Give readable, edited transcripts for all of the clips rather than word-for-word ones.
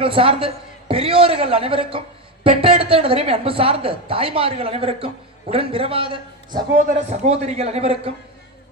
பெரியவர்கள் சார்ந்து பெரியோர்கள் அனைவருக்கும், பெற்றெடுத்த அன்பு சார்ந்த தாய்மார்கள் அனைவருக்கும், உடன் பிறவாத சகோதர சகோதரிகள் அனைவருக்கும்,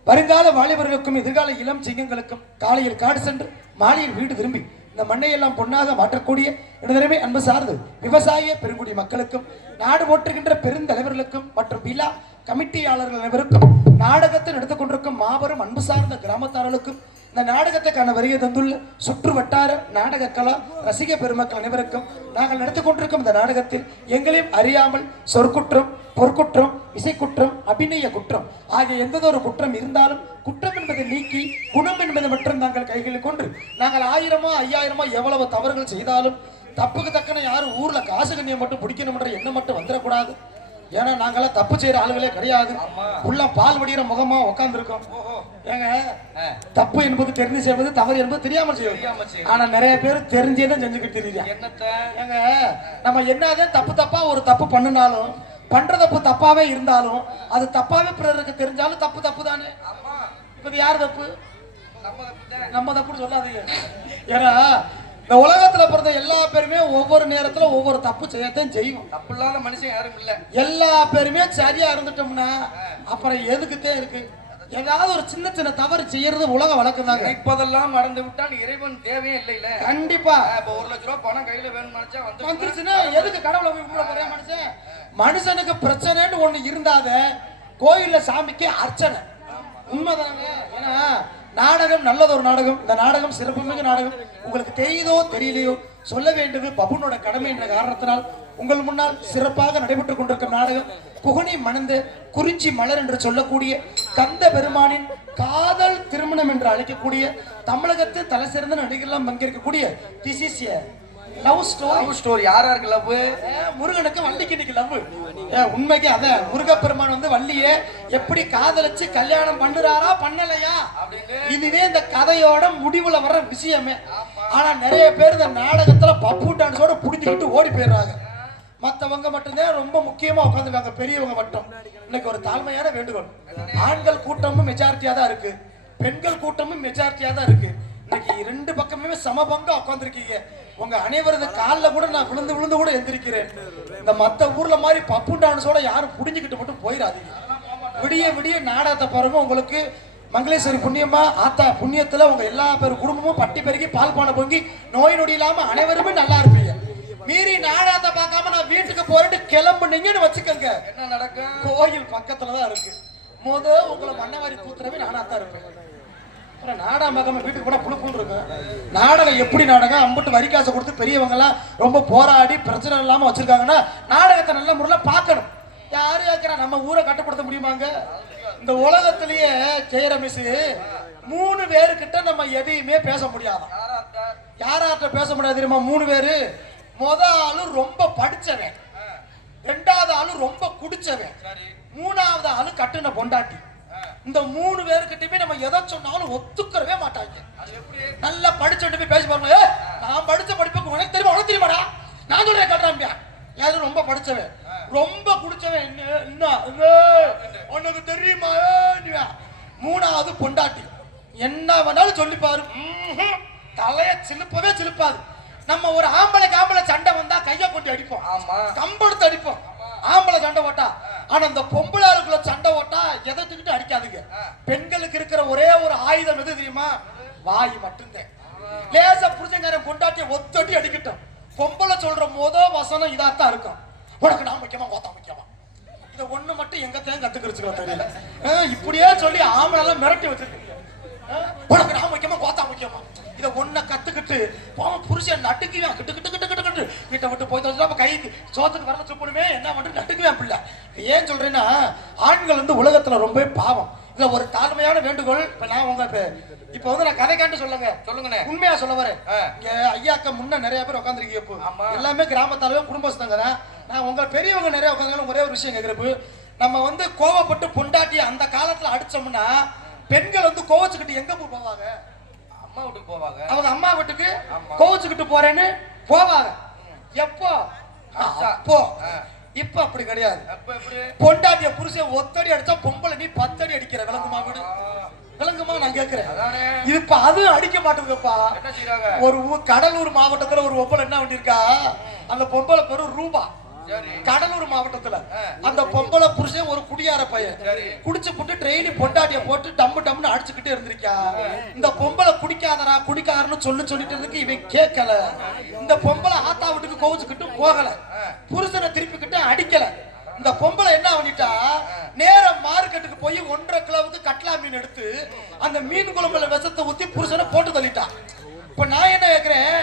வருங்கால வாலிபர்களுக்கும் எதிர்கால இளம் சிங்கங்களுக்கும் காலையில் காடு சென்று மாலையில் வீடு திரும்பி இந்த மண்ணையெல்லாம் பொன்னாக மாற்றக்கூடிய இடமே அன்பு சார்ந்து விவசாய பெருங்குடி மக்களுக்கும், நாடு போற்றுகின்ற பெருந்தலைவர்களுக்கும் மற்றும் விழா கமிட்டியாளர்கள் அனைவருக்கும், நாடகத்தை நடத்திக் கொண்டிருக்கும் மாபெரும் அன்பு சார்ந்த கிராமத்தார்களுக்கும், இந்த நாடகத்துக்கான வருகை தந்துள்ள சுற்று வட்டார நாடக கலா ரசிக பெருமக்கள் அனைவருக்கும், நாங்கள் நடத்தி கொண்டிருக்கும் இந்த நாடகத்தில் எங்களையும் அறியாமல் சொற்குற்றம், பொற்குற்றம், இசைக்குற்றம், அபிநய குற்றம் ஆகிய எந்ததொரு குற்றம் இருந்தாலும் குற்றம் என்பதை நீக்கி குணம் என்பதை மட்டும் நாங்கள் கைகளில் கொண்டு நாங்கள் 1000மோ 5000மோ எவ்வளவு தவறுகள் செய்தாலும் தப்புக்கு தக்கன யாரும் ஊர்ல காசு கண்ணியை மட்டும் பிடிக்கணும்ன்ற எண்ணம் மட்டும் வந்துடக்கூடாது. ஏன்னா நாங்கெல்லாம் தப்பு செய்யற ஆளுகளே கிடையாது. உள்ள பால் வடிகிற முகமா உட்கார்ந்து இருக்கோம். ஏங்க, தப்பு என்பது தெரிஞ்சு செய்வது, தவறு என்பது தெரியாமல் செய்வது. ஆனா நிறைய பேர் தெரிஞ்சேதான் செஞ்சுக்கிட்டு தெரியுது. ஏங்க, நம்ம என்னதான் தப்பு தப்பா ஒரு தப்பு பண்ணினாலும், பண்ற தப்பு தப்பாவே இருந்தாலும், அது தப்பாவே பிறருக்கு தெரிஞ்சாலும் தப்பு தப்பு தானே. இப்ப யார் தப்பு? நம்ம தப்புன்னு சொல்லாதீங்க. ஏன்னா இந்த உலகத்துல பிறந்த எல்லா பேருமே ஒவ்வொரு நேரத்துல ஒவ்வொரு தப்பு செய்யத்தான் செய்வோம். தப்பு இல்லாத மனுஷன் யாரும் இல்ல. எல்லா பேருமே சரியா இருந்துட்டோம்னா அப்புறம் எதுக்குத்தான் இருக்கு? ஏதாவது ஒரு சின்ன சின்ன தவறு செய்யறது உலக வழக்கம் தாங்க. இப்போதெல்லாம் நடந்து விட்டால் இறைவன் தேவையே இல்லை. கண்டிப்பா. இப்ப 1 லட்ச ரூபாய் பணம் கையில வேணும் நினைச்சா வந்துருச்சுன்னா எதுக்கு கடவுளை போய் கும்பிட போறேன்? மனுஷனுக்கு பிரச்சனைன்னு ஒண்ணு இருந்தாத கோயில்ல சாமிக்கு அர்ச்சனை. உண்மைதாங்க. ஏன்னா நாடகம் நல்லது. ஒரு நாடகம், இந்த நாடகம் சிறப்புமிகு நாடகம். உங்களுக்கு தெரியுதோ தெரியலையோ சொல்ல வேண்டியது பபுனோட கடமை என்ற காரணத்தினால் உங்கள் முன்னால் சிறப்பாக நடைபெற்றுக் கொண்டிருக்கும் நாடகம் குகனை மணந்து குறிஞ்சி மலர் என்று சொல்லக்கூடிய கந்த பெருமானின் காதல் திருமணம் என்று அழைக்கக்கூடிய தமிழகத்தில் தலை சிறந்த நடிகர்கள்லாம் பங்கேற்கக்கூடிய திஸ் இஸ் லவ் ஸ்டோரி. யாருக்கு லவ்? முருகனுக்கு வள்ளிக்கு இன்னைக்கு லவ். உண்மைக்கு அத முருகப்பெருமான் வந்து வள்ளியே எப்படி காதலிச்சு கல்யாணம் பண்ணுறாரா பண்ணலையா இதுவே இந்த கதையோட முடிவுல வர்ற விஷயமே. ஆனா நிறைய பேர் இந்த நாடகத்துல பப்பு டான்ஸோட புடிச்சுக்கிட்டு ஓடி போயிடுறாங்க. மற்றவங்க மட்டும்தான் ரொம்ப முக்கியமா உட்காந்துருக்காங்க, பெரியவங்க மட்டும். இன்னைக்கு ஒரு தாழ்மையான வேண்டுகோள், ஆண்கள் கூட்டமும் மெஜாரிட்டியா தான் இருக்கு, பெண்கள் கூட்டமும் மெஜாரிட்டியா தான் இருக்கு. இன்னைக்கு 2 பக்கமே சமபங்கா உட்காந்துருக்கீங்க. உங்க அனைவரது காலில் கூட நான் விழுந்து விழுந்து கூட எந்திரிக்கிறேன். இந்த மற்ற ஊர்ல மாதிரி பப்பு டான்ஸோட யாரும் புடிஞ்சுக்கிட்டு மட்டும் போயிடாதீங்க. விடிய விடிய நாடகத்தை பாருங்க. உங்களுக்கு மங்களேஸ்வரி புண்ணியமா ஆத்தா புண்ணியத்துல உங்க எல்லா பேர் குடும்பமும் பட்டி பெருகி பால் பானை பொங்கி நோய் நொடி இல்லாம அனைவருமே நல்லா இருப்பீங்க. மீறி நாடகத்தை பார்க்காம நான் வீட்டுக்கு போறேன்னு கிளம்புனீங்கன்னு வச்சுக்கோங்க, என்ன நடக்கும்? கோயில் பக்கத்துலதான் இருக்கு. உங்களை மண்ணவாரி தூத்துறவே நானாத்தான் இருப்பேன். நாடகம் வீட்டுக்கு போனா புழுப்புன்னு இருக்கும். நாடகம் எப்படி நாடகம்? அம்புட்டு வரி காசை கொடுத்து பெரியவங்க எல்லாம் ரொம்ப போராடி பிரச்சனை இல்லாம வச்சிருக்காங்கன்னா நாடகத்தை நல்ல முறையில் பார்க்கணும். யாரு கேட்கிறா? நம்ம ஊரை கட்டுப்படுத்த முடியுமாங்க? இந்த உலகத்திலேயே செய்யற மிஸ் 3 பேருக்கிட்ட நம்ம எதையுமே பேச முடியாதான். யாராட்ட பேச முடியாது தெரியுமா? 3 பேரு. ஆளு ரொம்ப படிச்சவன், 2வது ஆளு ரொம்ப குடிச்சவன், 3வது ஆளு கட்டுன பொண்டாட்டி. இந்த 3 பேருக்கிட்டயுமே நம்ம எதை சொன்னாலும் ஒத்துக்கவே மாட்டாங்க. நல்லா படிச்சுட்டு போய் பேசி பாருங்க. நான் படிச்ச படிப்புக்கு உனக்கு தெரியுமா? உனக்கு தெரியுமாடா? நான் சொல்றேன் கட்டுறாம்பியா. யாரும் ரொம்ப படிச்சவன் ரொம்ப குடிச்சவன் என்ன உனக்கு தெரியுமா? 3வது பொண்டாட்டி என்ன வேணாலும் சொல்லி பாரு, தலைய சிலுப்பவே சிலுப்பாது. நம்ம ஒரு ஆம்பளை சண்டை வந்தா கைய கொண்டு அடிப்போம், கம்பெடுத்து அடிப்போம். ஆம்பளை சண்டை ஓட்டா. ஆனா இந்த பொம்பளை ஆளுக்குள்ள சண்டை ஓட்டா எதை தூக்கிட்டு அடிக்காதுங்க. பெண்களுக்கு இருக்கிற ஒரே ஒரு ஆயுதம் எது தெரியுமா? வாய் மட்டும்தான். லேசா புருஷங்காரன் பொண்டாட்டிய ஒத்தடி அடிக்கட்டும், பொம்பளை சொல்ற வசனம் இதாத்தான் இருக்கும். உனக்கு நான் முக்கியமா கோத்தா முக்கியமா? இதை ஒண்ணு மட்டும் எங்கத்தையும் கத்துக்கிறச்சுக்கோ தெரியல. இப்படியே சொல்லி ஆம்பளை எல்லாம் மிரட்டி வச்சிருக்கீங்க. உனக்கு நான் முக்கியமா கோத்தா முக்கியமா? இதை ஒன்ன கத்துக்கிட்டு புருஷன் நட்டுக்குவேன், கிட்டு கிட்டு கிட்டு கிட்டு கிட்டு வீட்டை விட்டு போய் தோச்சு கைக்கு சோத்துக்கு வரல சொல்லுமே என்ன மட்டும் நட்டுக்குவேன் பிள்ளை. ஏன் சொல்றேன்னா ஆண்கள் வந்து உலகத்துல ரொம்ப பாவம். இதுல ஒரு தாழ்மையான வேண்டுகோள். இப்ப நான் உங்க இப்ப வந்து நான் கதை காண்டு சொல்லுங்க, உண்மையா சொல்ல வரேன். இங்க ஐயாக்க முன்ன நிறைய பேர் உட்காந்துருக்கீங்க, எல்லாமே கிராமத்தாலவே குடும்பஸ்தங்க தான். நான் உங்க பெரியவங்க நிறைய உட்காந்து ஒரே ஒரு விஷயம் கேட்கிறப்ப, நம்ம வந்து கோவப்பட்டு பொண்டாட்டி அந்த காலத்துல அடிச்சோம்னா பெண்கள் வந்து கோவச்சுக்கிட்டு எங்க போவாங்க? அம்மா வீட்டுக்கு போவாங்க. அவங்க அம்மா வீட்டுக்கு கோவச்சுக்கிட்டு போறேன்னு போவாங்க. எப்போ? அப்போ. இப்ப அப்படி கிடையாது. பொண்டாட்டிய புருஷன் ஒத்தடி அடிச்சா பொம்பளை நீ 10 அடி அடிக்கிற விளங்குமா வீடு? விளங்குமா நான் கேக்குறேன். அதானே. இப்ப அது அடிக்க மாட்டேங்குதுப்பா. என்ன செய்றாங்க? ஒரு கடலூர் மாவட்டத்துல ஒரு பொம்பளை என்ன பண்ணிருக்கா, அந்த பொம்பளை பேரு ரூபா. சரி. கடலூர் மாவட்டத்துல அந்த பொம்பளை புருஷன் ஒரு குடியார பையன் குடிச்சு புட்டு ட்ரெயினி பொண்டாட்டிய போட்டு டம்மு டம்னு அடிச்சுக்கிட்டே இருந்திருக்கா. இந்த பொம்பளை குடிக்காதரா குடிக்காரன்னு சொல்லிட்டு இருந்துக்கு இவன் கேட்கல. இந்த பொம்பளை ஆத்தா வீட்டுக்கு கோவிச்சுக்கிட்டு போகல, புருஷனை திருப்பிக்கிட்டு அடிக்கல. இந்த பொம்பளை என்ன பண்ணிட்டா, நேரம் மார்க்கெட்டுக்கு போய் 1.5 கிலோவுக்கு கட்லா மீன் எடுத்து அந்த மீன் குழம்புல விஷத்தை ஊத்தி புருஷனை போட்டு தள்ளிட்டான். இப்ப நான் என்ன கேக்குறேன்,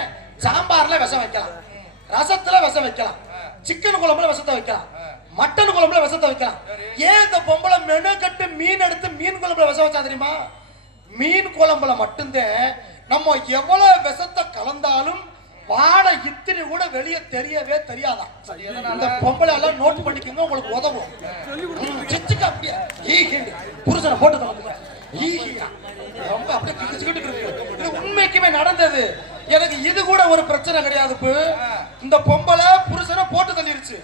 சாம்பார்ல விஷம் வைக்கலாம், ரசத்துல விஷம் வைக்கலாம், சிக்கன் குழம்புல விஷத்தை வைக்கலாம், மட்டன் குழம்புல விஷத்தை வைக்கலாம். ஏன் இந்த பொம்பளை மெனு கட்டு மீன் எடுத்து மீன் குழம்புல விஷம் வச்சா தெரியுமா? மீன் குழம்புல மட்டும்தான் நம்ம எவ்வளவு விஷத்தை கலந்தாலும் வாடை இத்தினி கூட வெளியே தெரியவே தெரியாதான். இந்த பொம்பளை எல்லாம் நோட் பண்ணிக்கோங்க, உங்களுக்கு உதவும். சிச்சுக்கு அப்படியே புருஷனை போட்டு தரதுங்க ரொம்ப அப்படியே கிழிச்சுக்கிட்டு இருக்கு. இது உண்மைக்குமே நடந்தது. எனக்கு இது கூட ஒரு பிரச்சனை கிடையாது. இந்த பொம்பளை புருஷனை போட்டு தள்ளிருச்சு,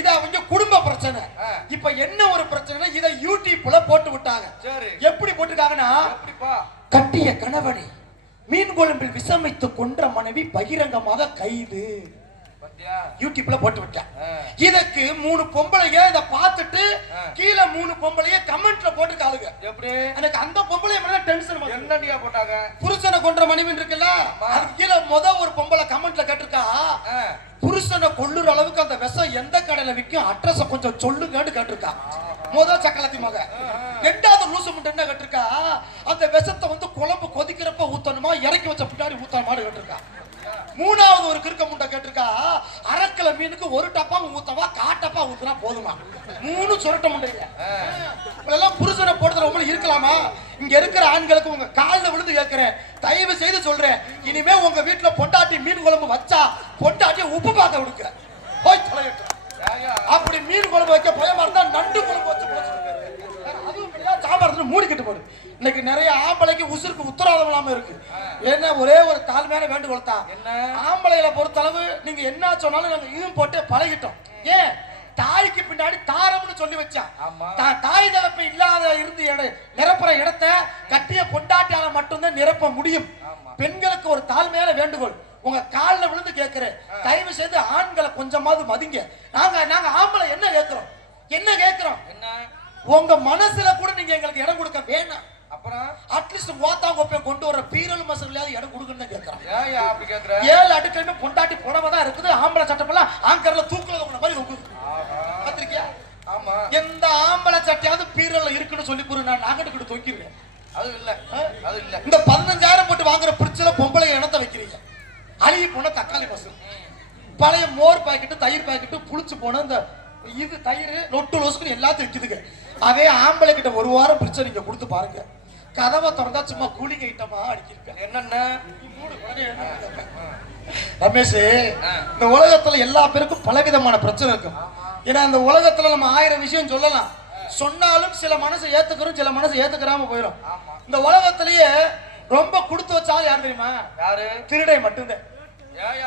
இது அவங்க குடும்ப பிரச்சனை. இப்ப என்ன ஒரு பிரச்சனை, இதை யூடியூப்ல போட்டு விட்டாங்க. எப்படி போட்டுருக்காங்கன்னா, கட்டிய கணவனை மீன் குழம்பில் விஷம் வைத்து கொன்ற மனைவி பகிரங்கமாக கைது. யூடியூப்ல போட்டு விட்டேன். இதுக்கு 3 பொம்பளைங்க இத பார்த்துட்டு கீழே 3 பொம்பளைங்க கமெண்ட்ல போட்டுருக்காளுங்க. எப்படி எனக்கு அந்த பொம்பளைய மேல டென்ஷன் வந்து என்னடியா போட்டாங்க, புருஷனை கொன்ற மனைவி இருக்குல்ல, அதுக்கு கீழே ஒரு பொம்பளை கமெண்ட்ல கேட்டிருக்கா, புருஷனை கொல்லுற அளவுக்கு அந்த விஷம் எந்த கடையில விற்கும், அட்ரஸ் கொஞ்சம் சொல்லுங்கன்னு கேட்டிருக்கா. சக்கலத்தி மக. ரெண்டாவது லூசு முட்டை என்ன கேட்டிருக்கா, அந்த விஷத்தை வந்து குழம்பு கொதிக்கிறப்ப ஊத்தணுமா இறக்கி வச்ச பின்னாடி ஊத்தணுமான்னு கேட்டிருக்கா. மூணாவது ஒரு கிறுக்க முட்டை கேட்டிருக்கா, அரக்கல மீனுக்கு 1 டப்பா ஊத்தவா காட்டப்பா ஊத்துனா போதுமா. 3 சுரட்ட முட்டைங்க. இப்பெல்லாம் புருஷனை போடுறவங்க இருக்கலாமா? இங்க இருக்கிற ஆண்களுக்கு உங்க காலில் விழுந்து கேட்கிறேன், தயவு செய்து சொல்றேன், இனிமே உங்க வீட்டுல பொண்டாட்டி மீன் குழம்பு வச்சா பொண்டாட்டி உப்பு பார்க்க விடுக்க போய் தலையிட்டு. அப்படி மீன் குழம்பு வைக்க பயமா இருந்தா நண்டு குழம்பு வச்சு அதுவும் சாம்பார் மூடிக்கிட்டு போடு. இன்னைக்கு நிறைய ஆம்பளைக்கு உசுருக்கு உத்தரவாதம் இல்லாம இருக்கு. ஏன்னா ஒரே ஒரு தாழ்மையான வேண்டுகோள் தான், ஆம்பளைகளை பொறுத்தளவு நீங்க என்ன சொன்னாலும் நாங்க இதுவும் போட்டு பழகிட்டோம். ஏன் தாய்க்கு பின்னாடி தாரம்னு சொல்லி வச்சா, தாய் தகப்பை இல்லாத இருந்து நிரப்புற இடத்த கட்டிய பொண்டாட்டியால மட்டும்தான் நிரப்ப முடியும். பெண்களுக்கு ஒரு தாழ்மையான வேண்டுகோள், உங்க காலில் விழுந்து கேட்கிறேன், தயவு செய்து ஆண்களை கொஞ்சமாவது மதிங்க. நாங்க ஆம்பளை என்ன கேட்கிறோம், என்ன உங்க மனசுல கூட நீங்க எங்களுக்கு இடம் கொடுக்க வேணாம். அப்புறம் அட்லீஸ்ட் ஓத்தாங்கோப்பையும் கொண்டு வர பீரல் மசூலையாவது இடம் கொடுக்கணும்னு கேட்கிறோம். 7 அடுக்கலுமே பொண்டாட்டி புடவை தான் இருக்குது, ஆம்பளை சட்டப்பெல்லாம் ஆங்கர்ல தூக்குல மாதிரி இருக்குது. பார்த்திருக்கியா? ஆமா. எந்த ஆம்பளை சட்டையாவது பீரல்ல இருக்குன்னு சொல்லி போற நான் நாங்கட்டு தூக்கிடுவேன். அது இல்ல. இந்த 15,000 போட்டு வாங்குற பிரிட்ஜ்ல பொம்பளை இடத்த வைக்கிறீங்க. அழுகி போன தக்காளி மசூல், பழைய மோர் பாக்கெட்டு, தயிர் பாக்கெட்டு, புளிச்சு போன இந்த இது தயிர் நொட்டு லோசுக்கு எல்லாத்தையும் விற்கிதுங்க. அதே ஆம்பளை கிட்ட 1 வாரம் பிரிட்ஜை நீங்க கொடுத்து பாருங்க, கதவை திறந்தா சும்மா கூலிங் ஐட்டமா அடிக்கிருக்கேன். என்னென்ன ரமேஷ், இந்த உலகத்துல எல்லா பேருக்கும் பலவிதமான பிரச்சனை இருக்கும். ஏன்னா இந்த உலகத்துல நம்ம 1000 விஷயம் சொல்லலாம், சொன்னாலும் சில மனசு ஏத்துக்கிறோம், சில மனசு ஏத்துக்கிறாம போயிடும். இந்த உலகத்திலேயே ரொம்ப கொடுத்து வச்சாலும் யாரு தெரியுமா? யாரு? திருடை மட்டும்தான்.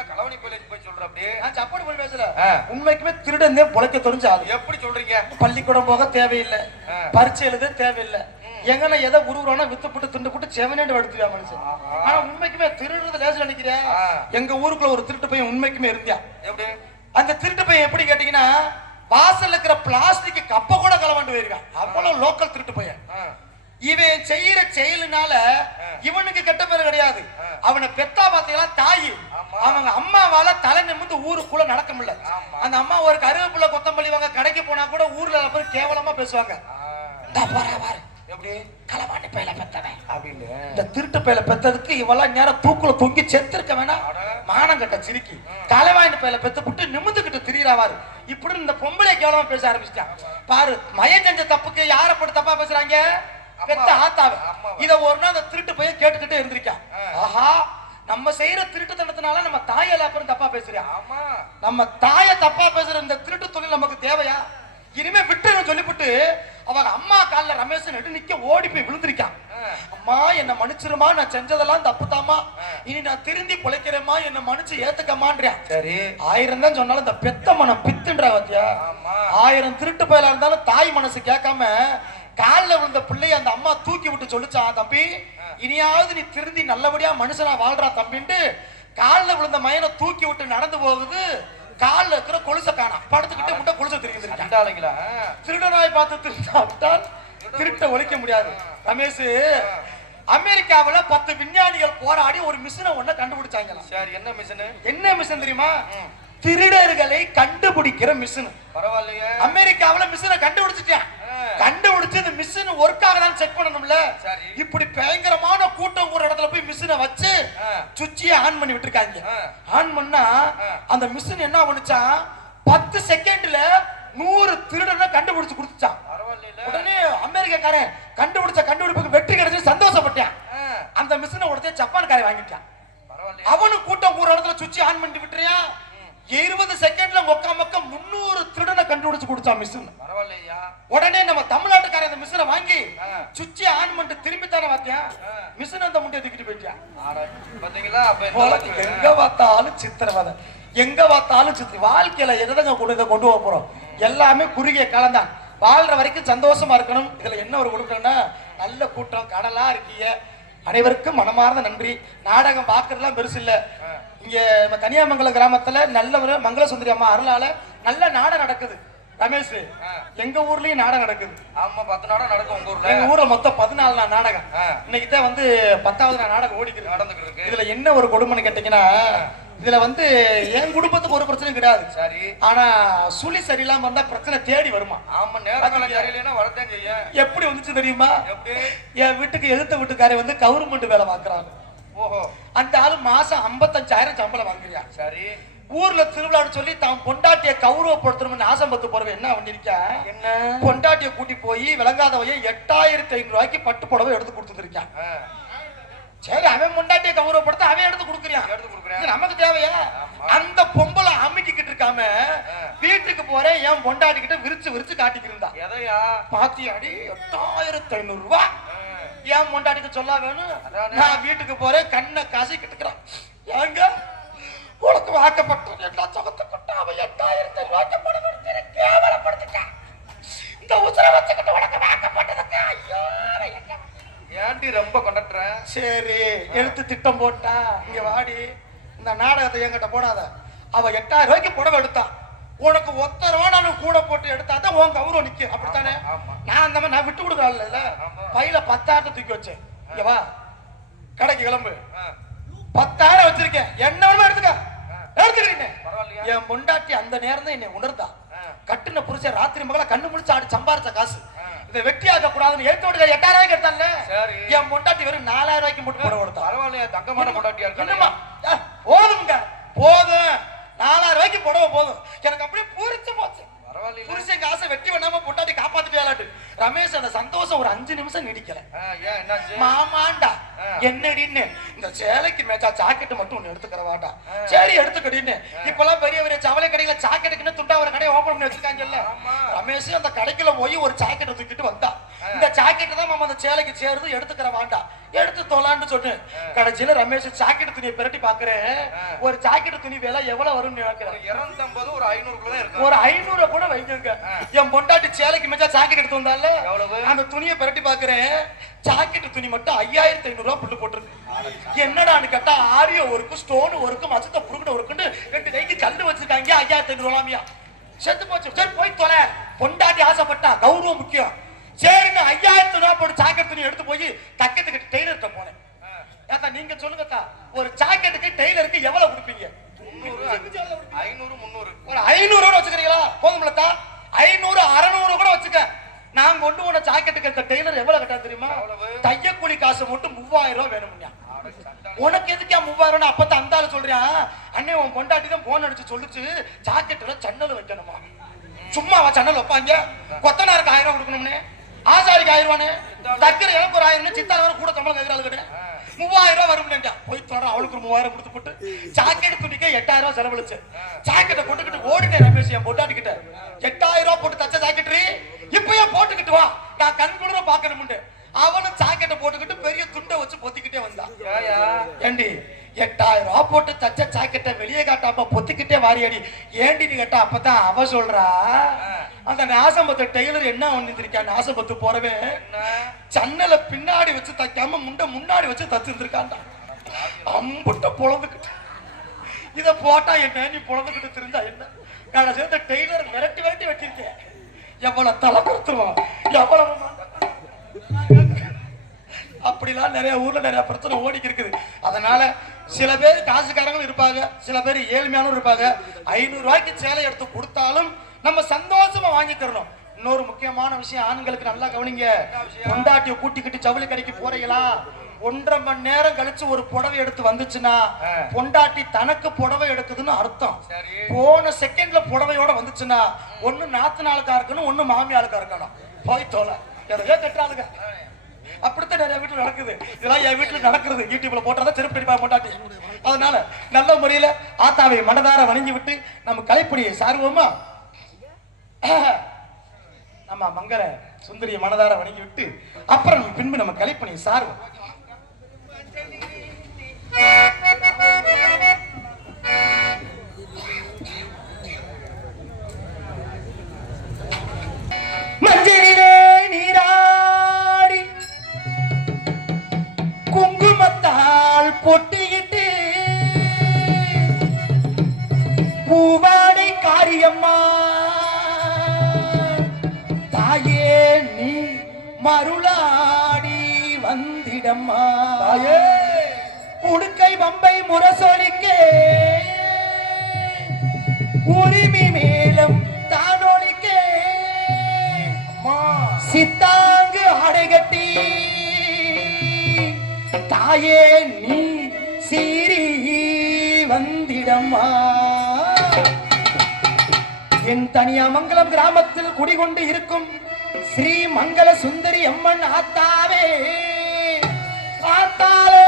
கலவணி போய் சொல்ற அப்படியே நான் சப்பாடு போய் பேசல, உண்மைக்குமே திருடன் பொழைக்க தெரிஞ்சு ஆளு. எப்படி சொல்றீங்க? பள்ளிக்கூடம் போக தேவையில்லை, பரீட்சை எழுத தேவையில்லை, எங்கன்னா எதை உருவுறானா வித்து போட்டு துண்டு போட்டு செவனேண்டு எடுத்துருவா மனுஷன். ஆனா உண்மைக்குமே திருடுறது லேசில் நினைக்கிறேன். எங்க ஊருக்குள்ள ஒரு திருட்டு பையன் உண்மைக்குமே இருந்தியா. எப்படி அந்த திருட்டு பையன் எப்படி கேட்டீங்கன்னா, வாசல் இருக்கிற பிளாஸ்டிக் கப்ப கூட களவாண்டு போயிருக்கான். அவ்வளவு லோக்கல் திருட்டு பையன். இவன் செய்யற செயலுனால இவனுக்கு கெட்ட பேர் கிடையாது. அவனை பெத்தா பாத்தீங்களா தாயி, அவங்க அம்மாவால தலை நிமிந்து ஊருக்குள்ள நடக்க முடியல. அந்த அம்மா ஒரு கருவேப்பிலை கொத்தமல்லி வாங்க கடைக்கு போனா கூட ஊர்ல போய் கேவலமா பேசுவாங்க. எப்படி களவாண்டி பையில பெத்தவன் அப்படின்னு. இந்த திருட்டு பையில பெத்ததுக்கு இவெல்லாம் நேரம் தூக்குல தொங்கி செத்துருக்க வேணா, மானம் கட்ட சிரிக்கி களவாண்டி பையில பெத்து விட்டு நிமிந்துகிட்டு திரியறாவாரு. இப்படி இந்த பொம்பளை கேவலமா பேச ஆரம்பிச்சிட்டான் பாரு. மயம் செஞ்ச தப்புக்கு யார போட்டு தப்பா பேசுறாங்க? பெத்த ஆத்தாவை. இத ஒரு நாள் அந்த திருட்டு போய் கேட்டுக்கிட்டே இருந்திருக்கான். ஆஹா, நம்ம செய்யற திருட்டுத்தனத்தினால நம்ம தாயெல்லாம் அப்புறம் தப்பா பேசுறியா? ஆமா, நம்ம தாய தப்பா பேசுற இந்த திருட்டு தொழில் நமக்கு தேவையா? இனிமே விட்டு சொல்லிவிட்டு அவங்க அம்மா காலில் ரமேஷ் நடு நிக்க ஓடி போய் விழுந்திருக்கான். அம்மா என்ன மன்னிச்சிருமா, நான் செஞ்சதெல்லாம் தப்புதாமா, இனி நான் திருந்தி பொழைக்கிறேம்மா, என்ன மன்னிச்சு ஏத்துக்கமான்றான். சரி, 1000 தான் சொன்னாலும் இந்த பெத்த மனம் பித்துன்றா. 1000 திருட்டு பயலா இருந்தாலும் தாய் மனசு கேட்காம காலில் விழுந்த பிள்ளைய அந்த அம்மா தூக்கி விட்டு சொல்லுச்சா, தம்பி இனியாவது நீ திருந்தி நல்லபடியா மனுஷனா வாழ்றா தம்பின்ட்டு காலில் விழுந்த மயனை தூக்கி விட்டு நடந்து போகுது. காலில் இருக்கிற கொலுசை காணாம், படுத்துக்கிட்டு முட்டை கொலுசை திரும்பிங்களா. திருடனாய் பார்த்து திருட்டாவிட்டால் திருட்ட ஒழிக்க முடியாது. ரமேஷ், அமெரிக்காவுல 10 விஞ்ஞானிகள் போராடி ஒரு மிஷினை ஒண்ண கண்டுபிடிச்சாங்க. சரி, என்ன மிஷின் தெரியுமா? திருடர்களை கண்டுபிடிக்கிற மிஷின். பரவாயில்லையே, அமெரிக்காவுல மிஷினை கண்டுபிடிச்சிட்டேன். கண்டுபிடிச்சு இந்த மிஷின் ஒர்க் ஆகலான்னு செக் பண்ணணும்ல. இப்படி பயங்கரமான கூட்டம் ஒரு இடத்துல போய் மிஷினை வச்சு சுவிட்சியை ஆன் பண்ணி விட்டுருக்காங்க. ஆன் பண்ணா அந்த மிஷின் என்ன பண்ணுச்சா, 10 செகண்ட்ல 100 திருடனை கண்டுபிடிச்சு கொடுத்துச்சான். உடனே அமெரிக்காக்காரன் கண்டுபிடிச்ச கண்டுபிடிப்புக்கு வெற்றி கிடைச்சு சந்தோஷப்பட்டான். அந்த மிஷினை உடனே ஜப்பான்காரன் வாங்கிட்டான். அவனு கூட்டம் ஒரு இடத்துல சுவிட்ச் ஆன் பண்ணி விட்டுறியான். 20 செகண்ட்ல மொக்க மொக்க 300 திருடனை கண்டுபிடிச்சு கொடுத்தான் மிஷின். உடனே நம்ம தமிழ்நாட்டுக்காரன் அந்த மிஷினை வாங்கி சுவிட்ச் ஆன் பண்ணிட்டு திரும்பி தானே வாத்தியான் மிஷின் அந்த முட்டையை தூக்கிட்டு போயிட்டான். எங்க பார்த்தாலும் சித்திரவதை, எங்க பார்த்தாலும் வாழ்க்கையில எதங்க கொண்டு போக போறோம்? எல்லாமே குறுகிய காலம் தான். வாழ்ற வரைக்கும் சந்தோஷமா இருக்கணும். இதுல என்ன ஒரு கொடுக்கணும்னா, நல்ல கூட்டம் கடலா இருக்கீங்க, அனைவருக்கும் மனமார்ந்த நன்றி. நாடகம் பாக்குறதுலாம் பெருசு இல்ல. இங்க கன்னியாமங்கலம் கிராமத்துல நல்ல ஒரு மங்களசுந்தரி அம்மா அருளால நல்ல நாடகம் நடக்குது. ரமேஷ், எங்க ஊர்லயும் நாடகம் நடக்குது. ஆமா, 10 நாடகம் நடக்கும் உங்க ஊர்ல. எங்க ஊர்ல மொத்தம் 14 நாடகம். இன்னைக்கு தான் 10வது நாடகம் ஓடிக்கிட்டு நடந்துருக்கு. இதுல என்ன ஒரு கொடுமைன்னு கேட்டீங்கன்னா, இதுல என் குடும்பத்துக்கு ஒரு பிரச்சனையும் கிடையாது. சரி, ஆனா சுழி சரியில்லாம இருந்தா பிரச்சனை தேடி வருமா? ஆமா, நேரத்துல சரியில்லைன்னா வரதான் செய்யும். எப்படி வந்துச்சு தெரியுமா? என் வீட்டுக்கு எதிர்த்த வீட்டுக்காரே கவர்மெண்ட் வேலை பாக்குறாங்க. ஓஹோ, அந்த ஆளு மாசம் 55,000 சம்பளம் வாங்குறியா? சரி, ஊர்ல திருவிழான்னு சொல்லி தான் பொண்டாட்டிய கௌரவப்படுத்தணும்னு ஆசம்பத்து போறவ என்ன பண்ணிருக்கா, என்ன பொண்டாட்டிய கூட்டி போய் விளங்காதவைய 8,500 ரூபாய்க்கு பட்டு புடவை எடுத்து கொடுத்துருக்கான். சரி, அவன் பொண்டாட்டிய கௌரவப்படுத்த அவன் எடுத்து கொடுக்குறான். நமக்கு தேவையா? அந்த பொம்பளை அமுக்கிக்கிட்டு இருக்காம வீட்டுக்கு போறேன் என் பொண்டாட்டி கிட்ட விரிச்சு காட்டிக்கிருந்தா. எதையா பாத்தியாடி? 8,500 ரூபாய் என் பொண்டாட்டிக்கு சொல்ல வேணும். நான் வீட்டுக்கு போறேன், கண்ணை காசிக்கிட்டு இருக்கிறான். ஏங்க உனக்கு வாக்கப்பட்ட எல்லா சொகத்தை கொட்ட அவன் 8,500 ரூபாய்க்கு பணம் கேவலப்படுத்திட்டான். இந்த உசுரை வச்சுக்கிட்டு உனக்கு வாக்கப்பட்டதுக்கு ஐயோ ஏன்டி ரொம்ப கொண்டாடுற? சரி, எடுத்து திட்டம் போட்டா. இங்க வாடி, இந்த நாடகத்தை என்கிட்ட போடாத. அவ 8,000 ரூபாய்க்கு புடவை எடுத்தா, உனக்கு 1 ரூபா நான் கூட போட்டு எடுத்தாதான் உன் கௌரவம் நிக்கும். அப்படித்தானே? நான் அந்த மாதிரி நான் விட்டு கொடுக்கல. பையில 10,000 தூக்கி வச்சேன். இங்க வா, கடைக்கு கிளம்பு. 10,000 வச்சிருக்கேன், என்ன வேணுமா எடுத்துக்கிறேன். என் பொண்டாட்டி அந்த நேரம் தான் என்னை உணர்ந்தா. கட்டுன புருஷன் ராத்திரி மகள கண்ணு முடிச்சு ஆடி சம்பாரிச்ச காசு இதை வெட்டி ஆக்க கூடாதுன்னு 8,000 ரூபாய்க்கு எடுத்தால. என் பொண்டாட்டி வெறும் 4,000 ரூபாய்க்கு மட்டும் போட கொடுத்தா. பரவாயில்லையா, தங்கமான பொண்டாட்டியா இருக்கா? போதுங்க, போதும். 4,000 ரூபாய்க்கு புடவை போதும். எனக்கு அப்படியே பூரிச்சு போச்சு. புருஷன் காசை வெட்டி பண்ணாம பொண்டாட்டி காப்பாத்திட்டு விளையாட்டு. ரமேஷ், அந்த சந்தோஷம் ஒரு 5 நிமிஷம் நீடிக்கல. மாமாண்டா என்னடின்னு இந்த சேலைக்கு மேச்சா ஜாக்கெட் மட்டும் ஒண்ணு எடுத்துக்கிறவாட்டா. சரி எடுத்துக்கிட்டு இப்பெல்லாம் பெரிய பெரிய சவலை கடையில ஜாக்கெட்டுக்குன்னு துண்டா ஒரு கடையை ஓபன் பண்ணி வச்சிருக்காங்கல்ல. ரமேஷ் அந்த கடைக்குள்ள போய் ஒரு ஜாக்கெட்டை தூக்கிட்டு வந்தா. இந்த ஜாக்கெட் தான் மாமா அந்த சேலைக்கு சேருது, எடுத்துக்கிற வாண்டா, எடுத்து தொலான்னு சொன்னு. கடைசியில ரமேஷ் ஜாக்கெட் துணியை பிரட்டி பாக்குறேன். ஒரு ஜாக்கெட் துணி விலை எவ்வளவு வரும்னு நினைக்கிறேன்? 250, ஒரு 500 இருக்கு. ஒரு 500 கூட வைங்க. என் பொண்டாட்டி சேலைக்கு மேச்சா ஜாக்கெட் எடுத்து வந்தால, அந்த துணியை பிரட்டி பாக்குறேன். ஜாக்கெட் துணி மட்டும் 5,500 ரூபாய் புல்லு போட்டுருக்கு. என்னடான்னு கேட்டா, ஆரியோ ஒர்க்கு, ஸ்டோன் ஒர்க்கு, மச்சத்தை புருக்கிட்ட ஒர்க்குன்னு 2 கைக்கு கல்லு வச்சிருக்காங்க. 5,500 ரூபாமியா. செத்து போச்சு. சரி போய் தொலை. பொண்டாட்டி ஆசைப்பட்டா, கௌரவம் முக்கியம். சரிங்க, 5,000 ரூபாய் போட்டு ஜாக்கெட் துணி எடுத்து போய் தக்கத்துக்கு டெய்லர்கிட்ட போனேன். ஏத்தா நீங்க சொல்லுங்கத்தா, ஒரு ஜாக்கெட்டுக்கு டெய்லருக்கு எவ்வளவு கொடுப்பீங்க? 500, 300. ஒரு 500 வச்சுக்கிறீங்களா? போதும்லத்தா. 500, 600 கூட வச்சுக்க. நான் கொண்டு போன ஜாக்கெட்டுக்கு இந்த டெய்லர் எவ்வளவு கட்டா தெரியுமா? தையக்கூலி காசு மட்டும் 3,000 ரூபாய் வேணும்யா. உனக்கு எதுக்கா 3,000? அப்பதான் அந்த ஆளு சொல்றியா, அண்ணே உன் பொண்டாட்டி தான் போன் அடிச்சு சொல்லுச்சு ஜாக்கெட்டுல சன்னல் வைக்கணுமா. சும்மாவா சன்னல் வைப்பாங்க? கொத்தனாருக்கு 1000 ரூபாய் கொடுக்கணும்னே, ஆசாரிக்கு 1000 ரூபானே, தக்கரை எனக்கு ஒரு 1000, சித்தால கூட சம்பளம் கைகிறாள் கிட்ட 3,000 ரூபாய் வரும்னு போய் தொடர. அவளுக்கு 3,000 கொடுத்து போட்டு ஜாக்கெட் துணிக்க 8,000 ரூபாய் செலவழிச்சு. ஜாக்கெட்டை போட்டுக்கிட்டு ஓடினேன் ரமேஷ் என் பொண்டாட்டி கிட்ட. 8,000 ரூபாய் போட்டு தச்ச ஜாக்கெட் இப்பயே போட்டுக்கிட்டு வா, நான் கண் குளிர பாக்கணும்னு. அவனும் ஜாக்கெட்டை போட்டுக்கிட்டு பெரிய துண்டை வச்சு பொத்திக்கிட்டே வந்தான். ஏண்டி 8,000 ரூபாய் போட்டு தச்ச ஜாக்கெட்டை வெளியே காட்டாம பொத்திக்கிட்டே வாரியடி ஏண்டி நீ கேட்டா? அப்பதான் அவ சொல்றா, அந்த நாசம்பத்தை டெய்லர் என்ன பண்ணிருக்கான்? நாசம்பத்து போறவே சன்னல பின்னாடி வச்சு தைக்காம முன்னாடி வச்சு தச்சிருந்திருக்கான்டா. அம்புட்ட பொழந்துக்கிட்டு இத போட்டா என்ன, நீ பொழந்துக்கிட்டு திருந்தா என்ன? நான் சேர்ந்த டெய்லர் விரட்டி வச்சிருக்கேன். எவ்வளவு தலை கொடுத்துருவான், எவ்வளவு அப்படிலாம் நிறைய ஊர்ல நிறைய பிரச்சனை ஓடிக்கு இருக்குது. அதனால சில பேர் காசுக்காரங்களும் இருப்பாங்க, சில பேர் ஏழ்மையானவரும் இருப்பாங்க. 500 ரூபாய்க்கு சேலை எடுத்து கொடுத்தாலும் நம்ம சந்தோஷமா வாங்கிக்கிறோம். இன்னொரு முக்கியமான விஷயம், ஆண்களுக்கு நல்லா கவனிங்க. பொண்டாட்டியை கூட்டிக்கிட்டு ஜவுளி கடைக்கு போறீங்களா, 1.5 மணி நேரம் கழிச்சு ஒரு புடவை எடுத்து வந்துச்சுன்னா பொண்டாட்டி தனக்கு புடவை எடுக்குதுன்னு அர்த்தம். போன செகண்ட்ல புடவையோட வந்துச்சுன்னா ஒண்ணு நாத்தனாளுக்கா இருக்கணும், ஒண்ணு மாமியாளுக்கா இருக்கணும். போய் தோலை எதையோ கட்டுறாளுங்க. அப்படித்தான் நிறைய வீட்டுல நடக்குது. இதெல்லாம் என் வீட்டுல நடக்கிறது. யூடியூப்ல போட்டாதான் செருப்பு அடிப்பா போட்டாட்டி. அதனால நல்ல முறையில ஆத்தாவை மனதார வணங்கி விட்டு நம்ம கலைப்பணியை சாருவோமா? நம்ம மங்கள சுந்தரிய மனதார வணங்கி விட்டு அப்புறம் பின்பு நம்ம கலைப்பணியை சாருவோம். மஞ்சளிலே நீராடி குங்குமத்தால் பொட்டிக்கிட்டு பூவாடி காரியம்மா தாயே நீ மருளாடி வந்திடம்மா. தாயே உடுக்கை வம்பை முரசொலிக்கே உரிமை மேலும் தானொலிக்கே சித்தாங்கு அடைகட்டி தாயே நீ சீரி வந்திடம்மா. என் தனியாமங்கலம் கிராமத்தில் குடிகொண்டு இருக்கும் ஸ்ரீ மங்கள சுந்தரி அம்மன் ஆத்தாவே, ஆத்தாலே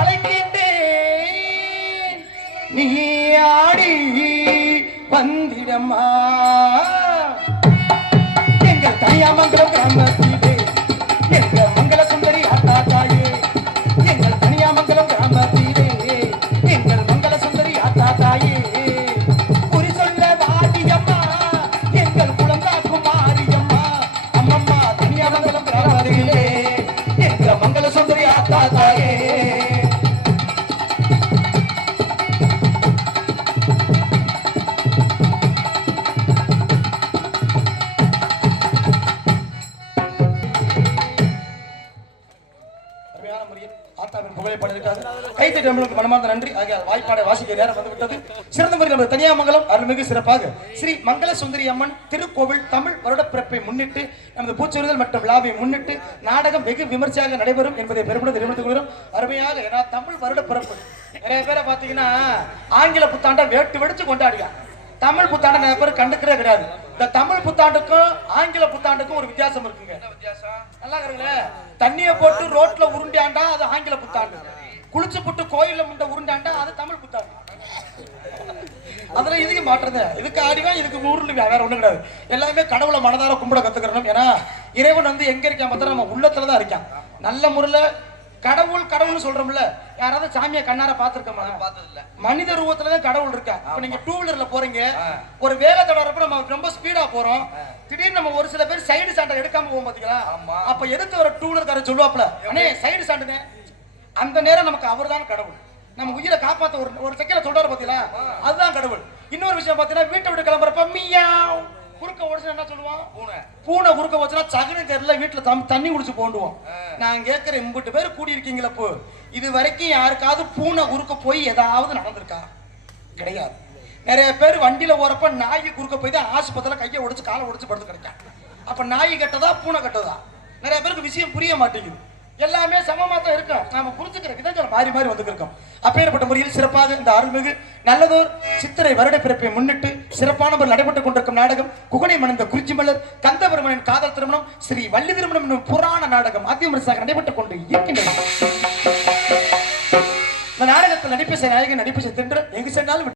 அழைக்கின்றேன், நீ ஆடி வந்திடம்மா. எங்கள் தனியாமங்கலம் கிராமத்திலே எங்கள் மங்கள சுந்தரி ஆத்தா தாயே, எங்கள் தனியாமங்கலம் கிராமத்திலே எங்கள் மங்கள சுந்தரி ஆத்தா தாயே, குறி சொல்ல வாடியம்மா எங்கள் குளங்காக்கும் மாரியம்மா. அம்மம்மா தனியாமங்கலம் கிராமத்திலே எங்கள் மங்கள சுந்தரி ஆத்தா தாயே. மனமார்ந்த நன்றி. வாய்ப்பாடை வாசிக்க நேரம் வந்துவிட்டது. சிறந்த முறையில் தனியாமங்கலம் அருள்மிகு சிறப்பாக ஸ்ரீ மங்கள சுந்தரி அம்மன் திருக்கோவில் தமிழ் வருடப்பிறப்பை முன்னிட்டு நமது பூச்சொரிதல் மற்றும் விழாவை முன்னிட்டு நாடகம் வெகு விமர்சையாக நடைபெறும் என்பதை பெருமிடம் தெரிவித்துக் கொள்கிறோம். அருமையாக ஏன்னா தமிழ் வருடப்பிறப்பு நிறைய பேரை பார்த்தீங்கன்னா ஆங்கில புத்தாண்டை வேட்டு வெடிச்சு கொண்டாடியா, தமிழ் புத்தாண்டை நிறைய பேர் கண்டுக்கிறே கிடையாது. இந்த தமிழ் புத்தாண்டுக்கும் ஆங்கில புத்தாண்டுக்கும் ஒரு வித்தியாசம் இருக்குங்க. நல்லா இருக்குங்களே, தண்ணியை போட்டு ரோட்ல உருண்டியாண்டா அது ஆங்கில புத்தாண்டு, குளிச்சு போட்டு கோயில்ல முண்ட உருண்டாண்டா அது தமிழ் புத்தாண்டு. அதுல இதுக்கு மாற்றுறது, இதுக்கு ஆடிவா இதுக்கு ஊர்ல வேற ஒண்ணும் கிடையாது. எல்லாமே கடவுளை மனதார கும்பிட கத்துக்கிறோம். ஏன்னா இறைவன் வந்து எங்க இருக்கான் பார்த்தா நம்ம உள்ளத்துலதான் இருக்கான். நல்ல முறையில கடவுள் கடவுள்னு சொல்றோம்ல, யாராவது சாமியை கண்ணார பாத்துருக்கோமா? பார்த்தது இல்ல. மனித ரூபத்துலதான் கடவுள் இருக்கா. இப்ப நீங்க 2 வீலர்ல போறீங்க, ஒரு வேலை தொடரப்ப நம்ம ரொம்ப ஸ்பீடா போறோம், திடீர்னு நம்ம ஒரு சில பேர் சைடு சாண்டை எடுக்காம போவோம் பாத்தீங்களா? அப்ப எடுத்து ஒரு 2 வீலர்காரர் சொல்லுவாப்ல, அண்ணே சைடு சாண்டுங்க. அந்த நேரம் நமக்கு அவர் தான் கடவுள். நம்ம உயிரை காப்பாத்த ஒரு செகண்ட்ல சொல்றாரு பாத்தீங்களா, அதுதான் கடவுள். இன்னொரு விஷயம் பாத்தீங்கன்னா, வீட்டை விட்டு கிளம்புறப்ப மியாவ் குறுக்க ஓடிச்சு என்ன சொல்லுவான்? பூனை குறுக்க வச்சுனா சகுனி தெரியல வீட்டுல தண்ணி குடிச்சு போண்டுவோம். நான் கேட்கிறேன், 8 பேர் கூடி இருக்கீங்களப்போ இது வரைக்கும் யாருக்காவது பூனை குறுக்க போய் ஏதாவது நடந்திருக்கா? கிடையாது. நிறைய பேர் வண்டியில ஓரப்ப நாய்க்கு குறுக்க போய் தான் ஆஸ்பத்திரியில கையை உடைச்சு காலை உடைச்சு படுத்து கிடைக்கான். அப்ப நாய் கட்டதா பூனை கட்டதா? நிறைய பேருக்கு விஷயம் புரிய மாட்டேங்குது. எல்லாமே சமமா தான் இருக்கும். நாம புரிஞ்சுக்கிற விதங்கள் மாறி மாறி வந்துருக்கோம். அப்பேற்பட்ட முறையில் சிறப்பாக இந்த அருள்மிகு நல்லதோர் சித்திரை வருட பிறப்பை முன்னிட்டு சிறப்பான முறையில் நடைபெற்றுக் கொண்டிருக்கும் நாடகம் குகனை மணந்த குறிச்சி மலர் கந்தபெருமனின் காதல் திருமணம் ஸ்ரீ வள்ளி திருமணம் என்னும் புராண நாடகம் அதிவிமரிசையாக நடைபெற்றுக் கொண்டு இருக்கின்றன. இந்த நாடகத்தில் நடிப்பு நாயகன் நடிப்பு சென்று எங்கு சென்றாலும்